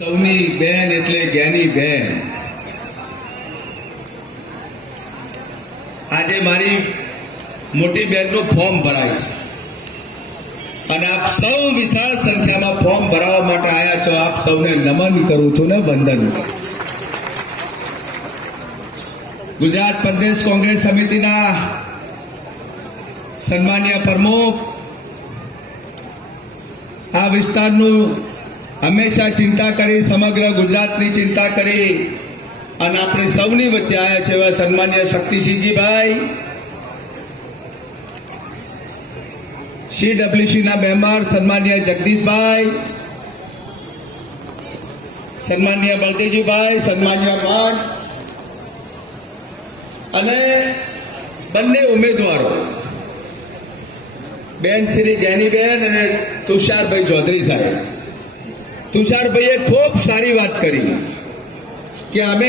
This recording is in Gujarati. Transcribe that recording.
સૌની બેન એટલે જ્ઞાની બેન। આજે મારી મોટી બેનનું ફોર્મ ભરાય છે અને આપ સૌ વિશાળ સંખ્યામાં ફોર્મ ભરાવવા માટે આવ્યા છો। આપ સૌને નમન કરું છું ને વંદન। ગુજરાત પ્રદેશ કોંગ્રેસ સમિતિના સન્માનીય પ્રમુખ, આ વિસ્તારનું હંમેશા ચિંતા કરી, સમગ્ર ગુજરાતની ચિંતા કરી અને આપણે સૌની વચ્ચે આવ્યા છે એવા સન્માનીય શક્તિસિંહજીભાઈ, CWCના મેમ્બર સન્માનીય જગદીશભાઈ, સન્માનીય બળદેવજીભાઈ, સન્માનીય મન અને બંને ઉમેદવારો બેન શ્રી જ્ઞાનીબેન અને તુષારભાઈ ચૌધરી સાહેબ। તુષારભાઈએ ખૂબ સારી વાત કરી કે અમે